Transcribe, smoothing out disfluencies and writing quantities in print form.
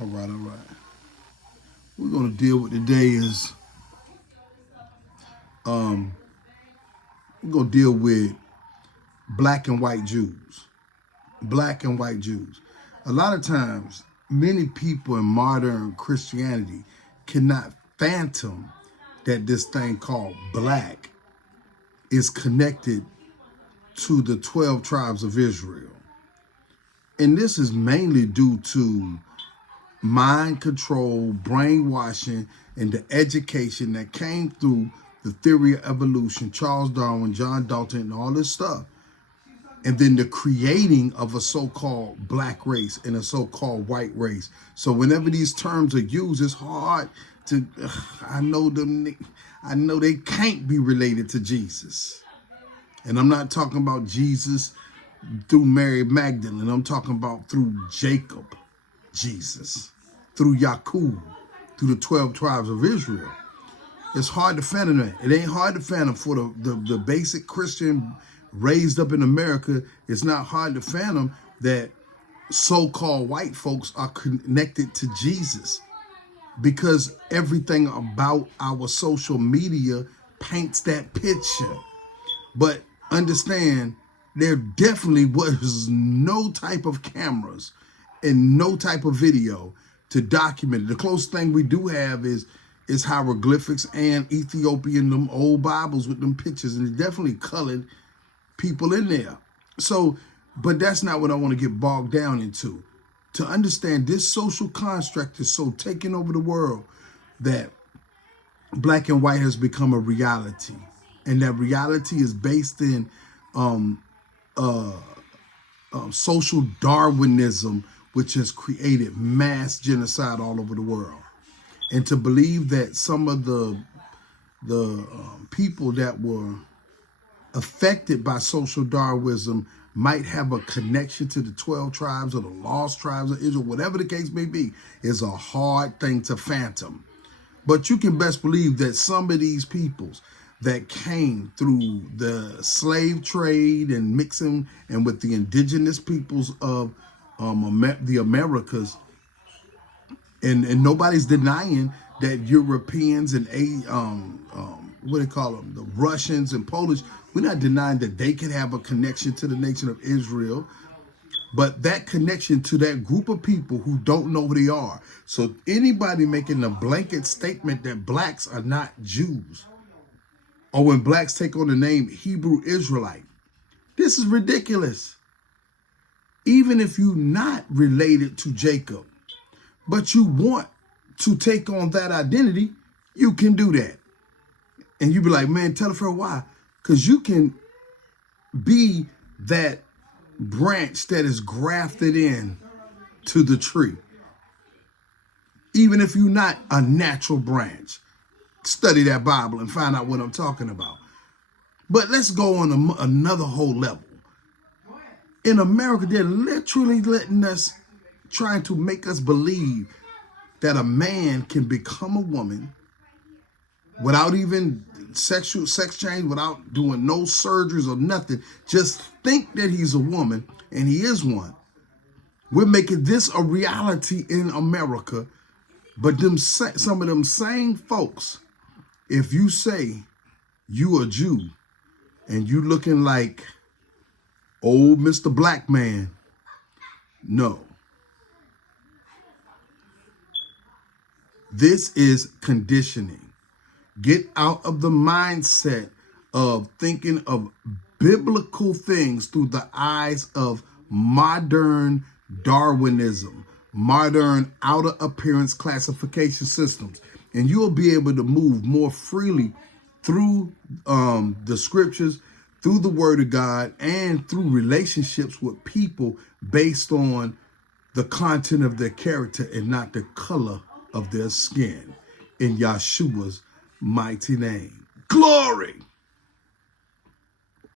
All right, all right. We're going to deal with today is we're going to deal with black and white Jews. Black and white Jews. A lot of times, many people in modern Christianity cannot fathom that this thing called black is connected to the 12 tribes of Israel. And this is mainly due to mind control, brainwashing, and the education that came through the theory of evolution, Charles Darwin, John Dalton, and all this stuff. And then the creating of a so-called black race and a so-called white race. So whenever these terms are used, it's hard to, I know they can't be related to Jesus. And I'm not talking about Jesus through Mary Magdalene. I'm talking about through Jacob, Jesus, through Yaqub, through the 12 tribes of Israel. It's hard to fathom that. It ain't hard to fathom for the basic Christian raised up in America. It's not hard to fathom that so-called white folks are connected to Jesus, because everything about our social media paints that picture. But understand, there definitely was no type of cameras and no type of video to document it. The closest thing we do have is hieroglyphics and Ethiopian, them old Bibles with them pictures, and it definitely colored people in there. So, but that's not what I want to get bogged down into. To understand this social construct is so taking over the world that black and white has become a reality. And that reality is based in social Darwinism, which has created mass genocide all over the world. And to believe that some of the people that were affected by social Darwinism might have a connection to the 12 tribes or the lost tribes of Israel, whatever the case may be, is a hard thing to fathom. But you can best believe that some of these peoples that came through the slave trade and mixing and with the indigenous peoples of the Americas, and nobody's denying that Europeans and what do they call them, the Russians and Polish, we're not denying that they can have a connection to the nation of Israel, but that connection to that group of people who don't know who they are. So anybody making a blanket statement that blacks are not Jews, or when blacks take on the name Hebrew Israelite, this is ridiculous. Even if you're not related to Jacob, but you want to take on that identity, you can do that. And you be like, man, tell her why. Because you can be that branch that is grafted in to the tree. Even if you're not a natural branch. Study that Bible and find out what I'm talking about. But let's go on another whole level. In America, they're literally letting us, trying to make us believe that a man can become a woman without even sex change, without doing no surgeries or nothing. Just think that he's a woman, and he is one. We're making this a reality in America. But some of them same folks, if you say you a Jew and you looking like old Mr. Black Man, no. This is conditioning. Get out of the mindset of thinking of biblical things through the eyes of modern Darwinism, modern outer appearance classification systems. And you'll be able to move more freely through the scriptures, through the word of God, and through relationships with people based on the content of their character and not the color of their skin. In Yeshua's mighty name. Glory!